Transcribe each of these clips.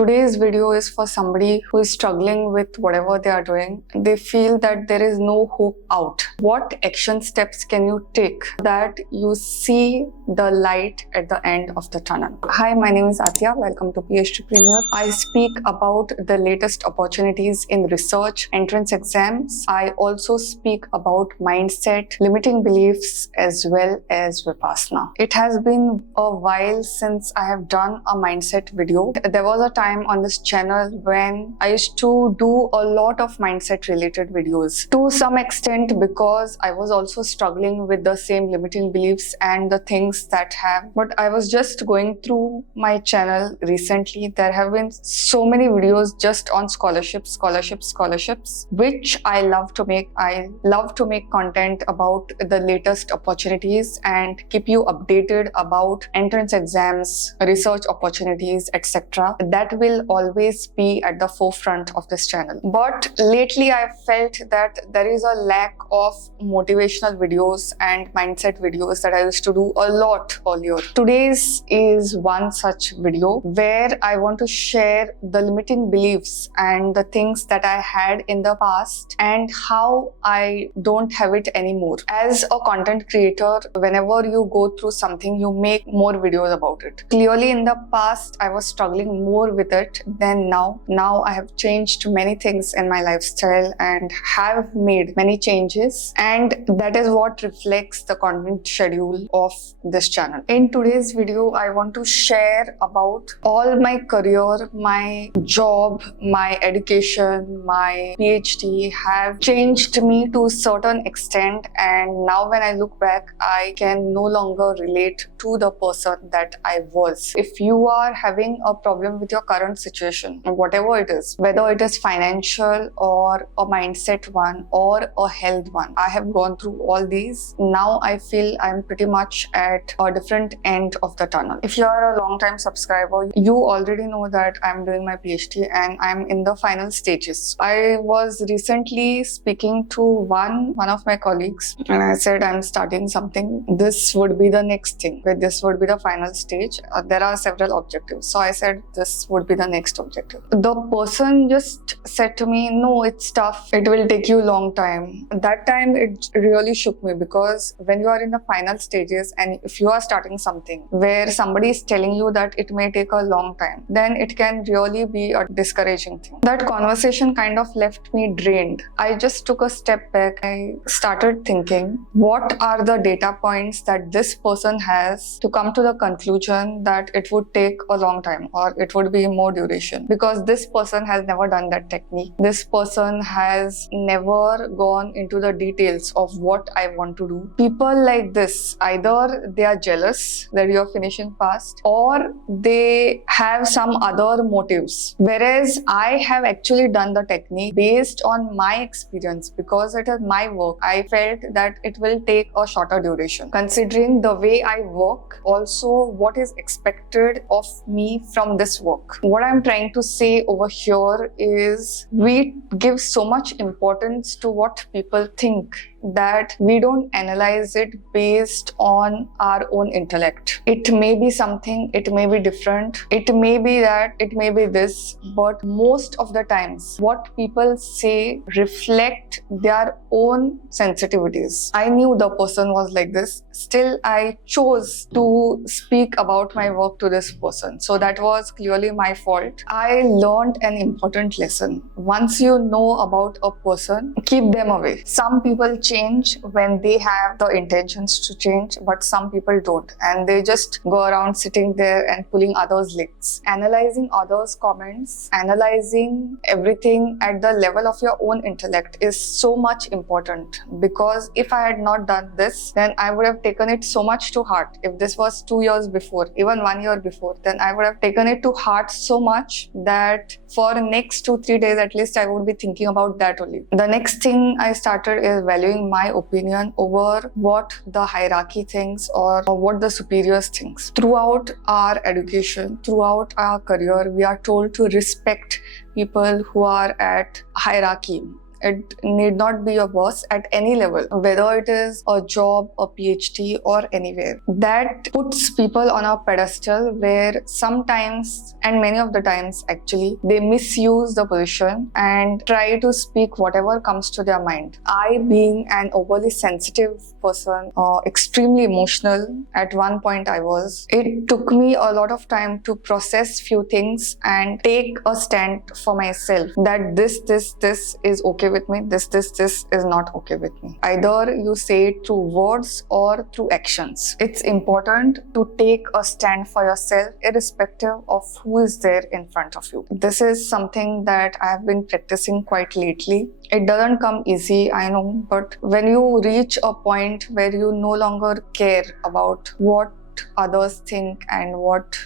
Today's video is for somebody who is struggling with whatever they are doing. They feel that there is no hope out. What action steps can you take that you see the light at the end of the tunnel? Hi, my name is Aatiya. Welcome to PhDpreneur. I speak about the latest opportunities in research, entrance exams. I also speak about mindset, limiting beliefs, as well as Vipassana. It has been a while since I have done a mindset video. There was a time on this channel when I used to do a lot of mindset related videos. To some extent because I was also struggling with the same limiting beliefs and the things that have. But I was just going through my channel recently. There have been so many videos just on scholarships, which I love to make. I love to make content about the latest opportunities and keep you updated about entrance exams, research opportunities, etc. That will always be at the forefront of this channel. But lately I felt that there is a lack of motivational videos and mindset videos that I used to do a lot earlier. Today's is one such video where I want to share the limiting beliefs and the things that I had in the past and how I don't have it anymore. As a content creator, whenever you go through something, you make more videos about it. Clearly in the past, I was struggling more with it than now. Now I have changed many things in my lifestyle and have made many changes, and that is what reflects the content schedule of this channel. In today's video, I want to share about all my career, my job, my education, my PhD have changed me to a certain extent, and now when I look back, I can no longer relate to the person that I was. If you are having a problem with your current situation, whatever it is, whether it is financial or a mindset one or a health one, I have gone through all these. Now I feel I'm pretty much at a different end of the tunnel. If you are a long time subscriber, you already know that I'm doing my PhD and I'm in the final stages. I was recently speaking to one of my colleagues and I said I'm starting something. This would be the next thing. This would be the final stage. There are several objectives. So I said this would be the next objective. The person just said to me, no, it's tough. It will take you a long time. That time it really shook me, because when you are in the final stages and if you are starting something where somebody is telling you that it may take a long time, then it can really be a discouraging thing. That conversation kind of left me drained. I just took a step back. I started thinking, what are the data points that this person has to come to the conclusion that it would take a long time or it would be more duration? Because this person has never done that technique. This person has never gone into the details of what I want to do. People like this, either they are jealous that you are finishing fast or they have some other motives. Whereas I have actually done the technique based on my experience, because it is my work. I felt that it will take a shorter duration. Considering the way I work, also what is expected of me from this work. What I'm trying to say over here is we give so much importance to what people think that we don't analyze it based on our own intellect. It may be something, it may be different, it may be that, it may be this, but most of the times what people say reflect their own sensitivities. I knew the person was like this, still I chose to speak about my work to this person. So that was clearly my fault. I learned an important lesson. Once you know about a person, keep them away. Some people change when they have the intentions to change, but some people don't, and they just go around sitting there and pulling others' legs. Analyzing others' comments, analyzing everything at the level of your own intellect is so much important, because if I had not done this, then I would have taken it so much to heart. If this was 2 years before, even 1 year before, then I would have taken it to heart so much that for the next 2-3 days at least I would be thinking about that only. The next thing I started is valuing my opinion over what the hierarchy thinks or what the superiors thinks. Throughout our education, throughout our career, we are told to respect people who are at hierarchy. It need not be your boss at any level, whether it is a job, a PhD, or anywhere. That puts people on a pedestal where sometimes, and many of the times actually, they misuse the position and try to speak whatever comes to their mind. I, being an overly sensitive person, extremely emotional at one point I was, it took me a lot of time to process few things and take a stand for myself that this is okay with me, this is not okay with me. Either you say it through words or through actions. It's important to take a stand for yourself irrespective of who is there in front of you. This is something that I have been practicing quite lately. It doesn't come easy, I know, but when you reach a point where you no longer care about what others think and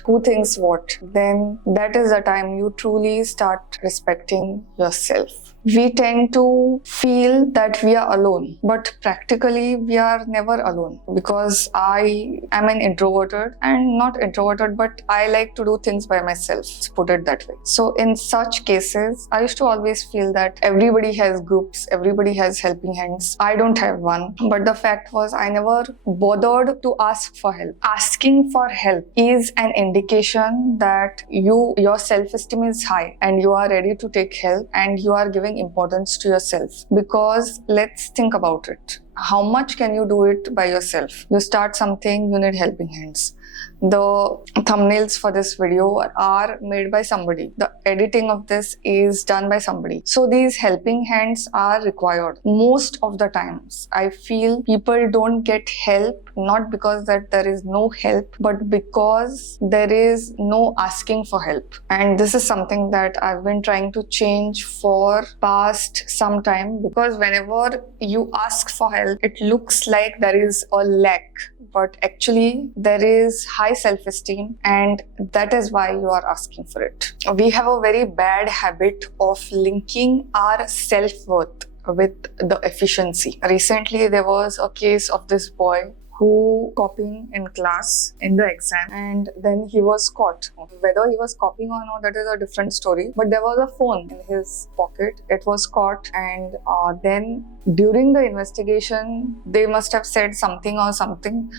who thinks what, then that is the time you truly start respecting yourself. We tend to feel that we are alone, but practically we are never alone, because I am an introverted, and not introverted, but I like to do things by myself, let's put it that way. So in such cases, I used to always feel that everybody has groups, everybody has helping hands. I don't have one, but the fact was I never bothered to ask for help. Asking for help is an indication that your self-esteem is high and you are ready to take help and you are giving importance to yourself. Because let's think about it. How much can you do it by yourself? You start something, you need helping hands. The thumbnails for this video are made by somebody. The editing of this is done by somebody. So these helping hands are required. Most of the times, I feel people don't get help not because that there is no help, but because there is no asking for help. And this is something that I've been trying to change for past some time, because whenever you ask for help, it looks like there is a lack, but actually there is high self-esteem, and that is why you are asking for it. We have a very bad habit of linking our self-worth with the efficiency. Recently, there was a case of this boy who copying in class in the exam, and then he was caught. Whether he was copying or not, that is a different story, but there was a phone in his pocket. It was caught, and then during the investigation, they must have said something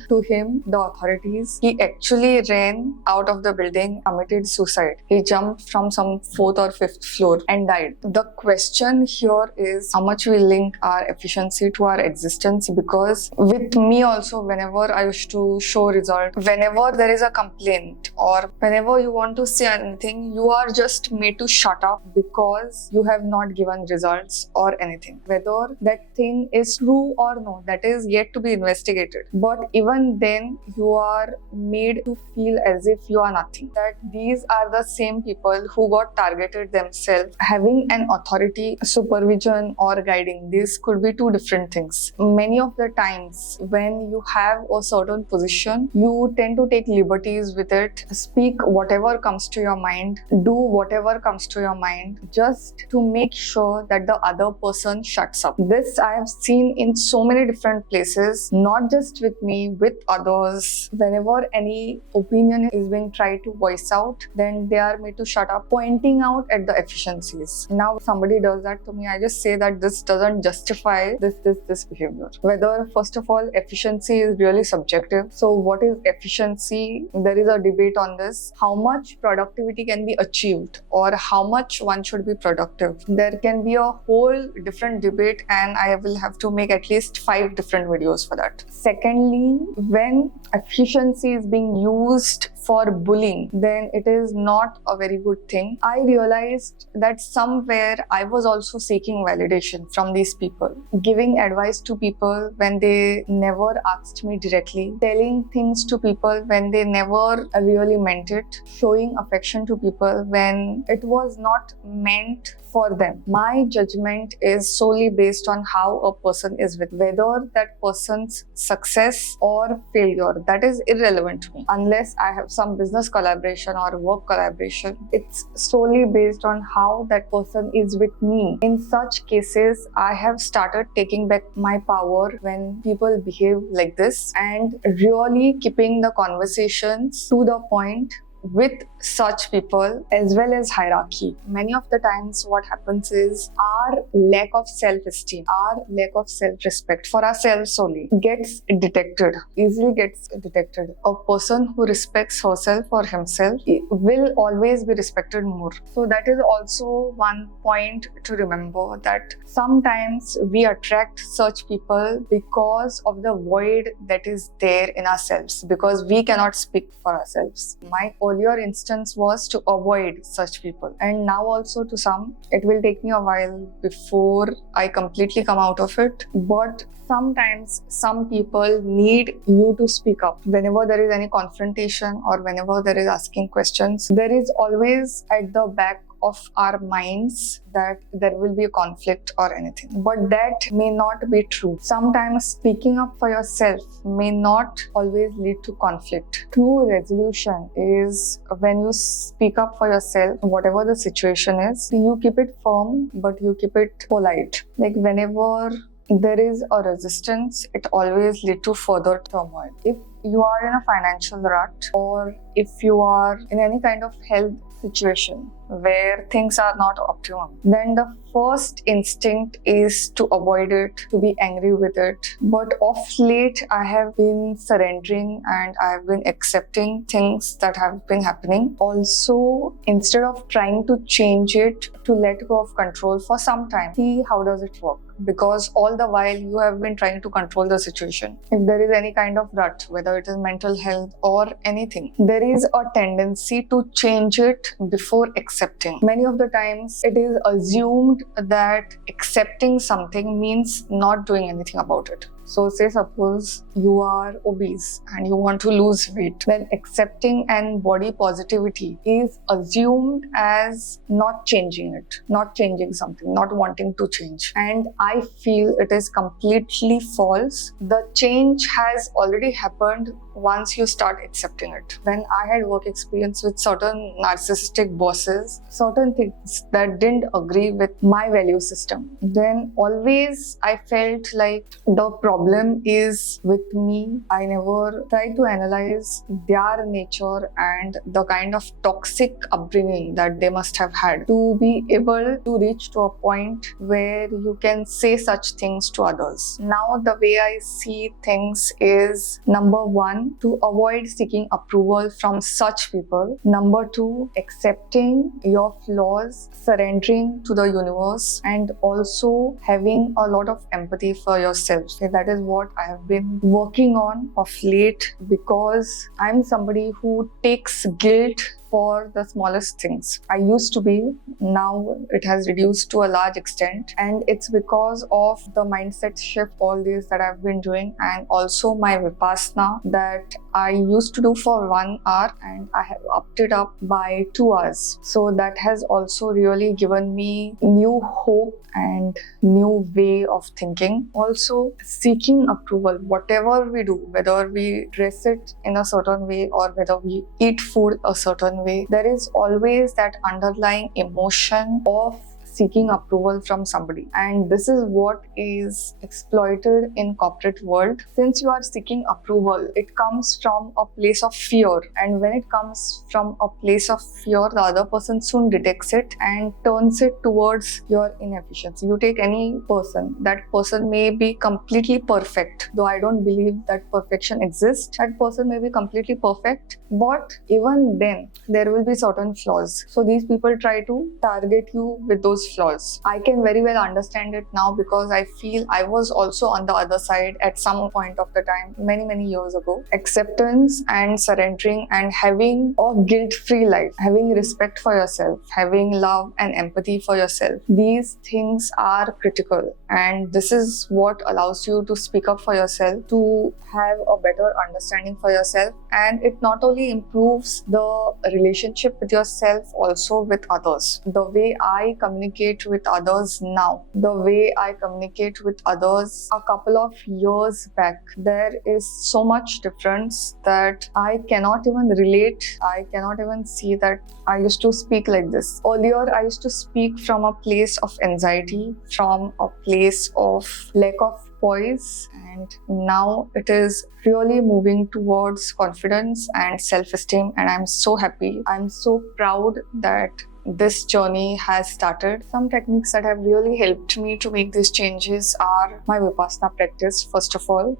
to him, the authorities. He actually ran out of the building, committed suicide. He jumped from some 4th or 5th floor and died. The question here is how much we link our efficiency to our existence, because with me also, whenever I used to show result, whenever there is a complaint or whenever you want to say anything, you are just made to shut up because you have not given results or anything. Whether that thing is true or no, that is yet to be investigated. But even then, you are made to feel as if you are nothing. That these are the same people who got targeted themselves. Having an authority, supervision or guiding, these could be two different things. Many of the times when you have a certain position, you tend to take liberties with it, speak whatever comes to your mind, do whatever comes to your mind, just to make sure that the other person shuts up. This I have seen in so many different places, not just with me, with others. Whenever any opinion is being tried to voice out, then they are made to shut up, pointing out at the efficiencies. Now, if somebody does that to me, I just say that this doesn't justify this behavior. Whether, first of all, efficiency is really subjective. So what is efficiency? There is a debate on this. How much productivity can be achieved, or how much one should be productive? There can be a whole different debate, and I will have to make at least 5 different videos for that. Secondly, when efficiency is being used for bullying, then it is not a very good thing. I realized that somewhere I was also seeking validation from these people, giving advice to people when they never asked me directly, telling things to people when they never really meant it, showing affection to people when it was not meant for them. My judgment is solely based on how a person is with, whether that person's success or failure, that is irrelevant to me. Unless I have some business collaboration or work collaboration, it's solely based on how that person is with me. In such cases, I have started taking back my power when people behave like this, and really keeping the conversations to the point with such people as well as hierarchy. Many of the times what happens is our lack of self-esteem, our lack of self-respect for ourselves only easily gets detected. A person who respects herself or himself will always be respected more. So that is also one point to remember, that sometimes we attract such people because of the void that is there in ourselves, because we cannot speak for ourselves. My earlier instance was to avoid such people, and now also to some, it will take me a while before I completely come out of it. But sometimes some people need you to speak up. Whenever there is any confrontation or whenever there is asking questions, there is always at the back of our minds that there will be a conflict or anything. But that may not be true. Sometimes speaking up for yourself may not always lead to conflict. True resolution is when you speak up for yourself, whatever the situation is, you keep it firm, but you keep it polite. Like whenever there is a resistance, it always leads to further turmoil. If you are in a financial rut, or if you are in any kind of health situation where things are not optimum, then the first instinct is to avoid it, to be angry with it. But of late, I have been surrendering and I have been accepting things that have been happening. Also, instead of trying to change it, to let go of control for some time, see how does it work. Because all the while you have been trying to control the situation. If there is any kind of rut, whether it is mental health or anything, there is a tendency to change it before accepting. Many of the times it is assumed that accepting something means not doing anything about it. So say suppose you are obese and you want to lose weight, then accepting and body positivity is assumed as not changing it, not changing something, not wanting to change. And I feel it is completely false. The change has already happened once you start accepting it. When I had work experience with certain narcissistic bosses, certain things that didn't agree with my value system, then always I felt like the problem is with me. I never tried to analyze their nature and the kind of toxic upbringing that they must have had to be able to reach to a point where you can say such things to others. Now the way I see things is, number one, to avoid seeking approval from such people. Number two, accepting your flaws, surrendering to the universe, and also having a lot of empathy for yourself. Okay, that is what I have been working on of late, because I'm somebody who takes guilt for the smallest things. I used to be, now it has reduced to a large extent, and it's because of the mindset shift, all these that I've been doing, and also my Vipassana that I used to do for 1 hour and I have upped it up by 2 hours. So that has also really given me new hope and new way of thinking. Also, seeking approval, whatever we do, whether we dress it in a certain way or whether we eat food a certain way, there is always that underlying emotion of seeking approval from somebody, and this is what is exploited in corporate world. Since you are seeking approval, it comes from a place of fear, and when it comes from a place of fear, the other person soon detects it and turns it towards your inefficiency. You take any person, that person may be completely perfect, though I don't believe that perfection exists. That person may be completely perfect, but even then there will be certain flaws. So these people try to target you with those flaws. I can very well understand it now, because I feel I was also on the other side at some point of the time, many years ago. Acceptance and surrendering and having a guilt-free life, having respect for yourself, having love and empathy for yourself, these things are critical, and this is what allows you to speak up for yourself, to have a better understanding for yourself, and it not only improves the relationship with yourself, also with others. The way I communicate with others now, the way I communicate with others a couple of years back, there is so much difference that I cannot even relate. I cannot even see that I used to speak like this. Earlier, I used to speak from a place of anxiety, from a place of lack of poise, and now it is really moving towards confidence and self-esteem, and I'm so happy. I'm so proud that this journey has started. Some techniques that have really helped me to make these changes are my Vipassana practice. First of all,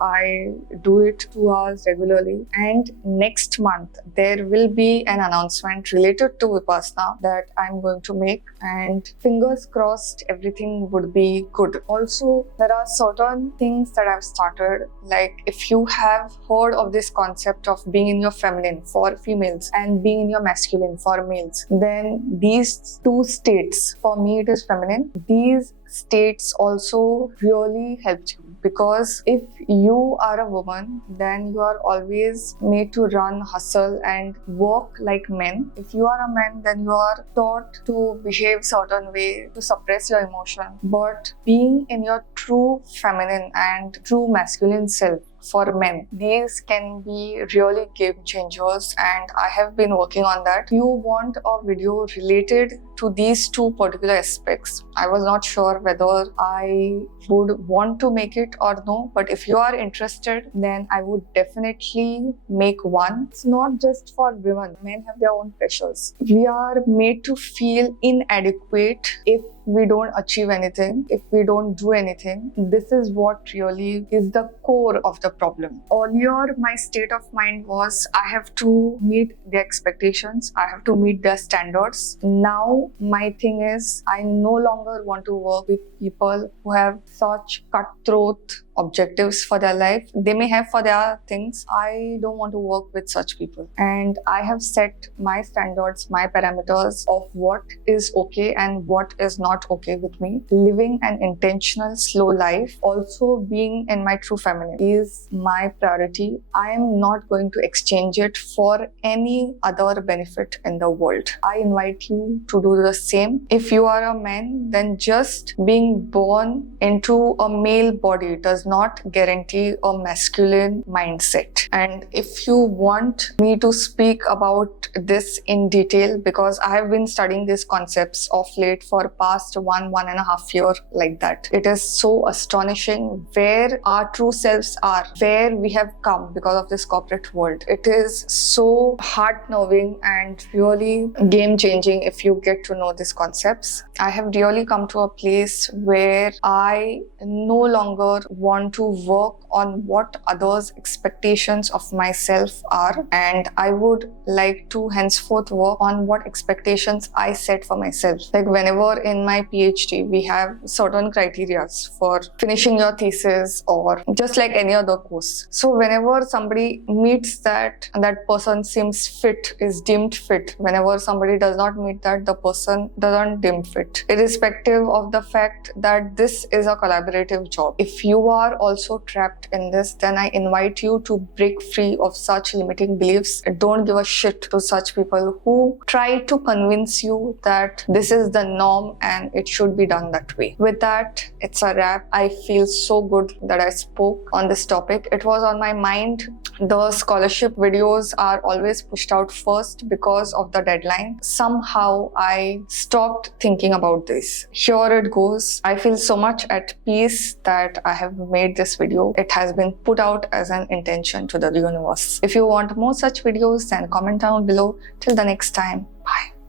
I do it 2 hours regularly, and next month there will be an announcement related to Vipassana that I'm going to make, and fingers crossed everything would be good. Also, there are certain things that I've started, like if you have heard of this concept of being in your feminine for females and being in your masculine for males, then these two states, for me it is feminine, these states also really helped you, because if you are a woman, then you are always made to run, hustle and work like men. If you are a man, then you are taught to behave certain way, to suppress your emotion. But being in your true feminine and true masculine self, for men, these can be really game changers, and I have been working on that. If you want a video related to these two particular aspects, I was not sure whether I would want to make it or no, but if you are interested, then I would definitely make one. It's not just for women. Men have their own pressures. We are made to feel inadequate if we don't achieve anything, if we don't do anything. This is what really is the core of the problem. Earlier, my state of mind was I have to meet their expectations, I have to meet their standards. Now, my thing is I no longer want to work with people who have such cutthroat objectives for their life. They may have for their things. I don't want to work with such people. And I have set my standards, my parameters of what is okay and what is not okay with me. Living an intentional, slow life, also being in my true feminine, is my priority. I am not going to exchange it for any other benefit in the world. I invite you to do the same. If you are a man, then just being born into a male body does not guarantee a masculine mindset. And if you want me to speak about this in detail, because I have been studying these concepts of late for past 1.5 years like that. It is so astonishing where our true selves are, where we have come because of this corporate world. It is so heart-nerving and really game-changing if you get to know these concepts. I have really come to a place where I no longer want to work on what others' expectations of myself are, and I would like to henceforth work on what expectations I set for myself. Like whenever in my PhD we have certain criteria for finishing your thesis or just like any other course. So whenever somebody meets that person seems fit, is deemed fit. Whenever somebody does not meet that, the person doesn't deem fit, irrespective of the fact that this is a collaborative job. If you are also trapped in this, then I invite you to break free of such limiting beliefs. Don't give a shit to such people who try to convince you that this is the norm and it should be done that way. With that, it's a wrap. I feel so good that I spoke on this topic. It was on my mind. The scholarship videos are always pushed out first because of the deadline. Somehow I stopped thinking about this. Here it goes. I feel so much at peace that I have made this video. It has been put out as an intention to the universe. If you want more such videos, then comment down below. Till the next time, bye.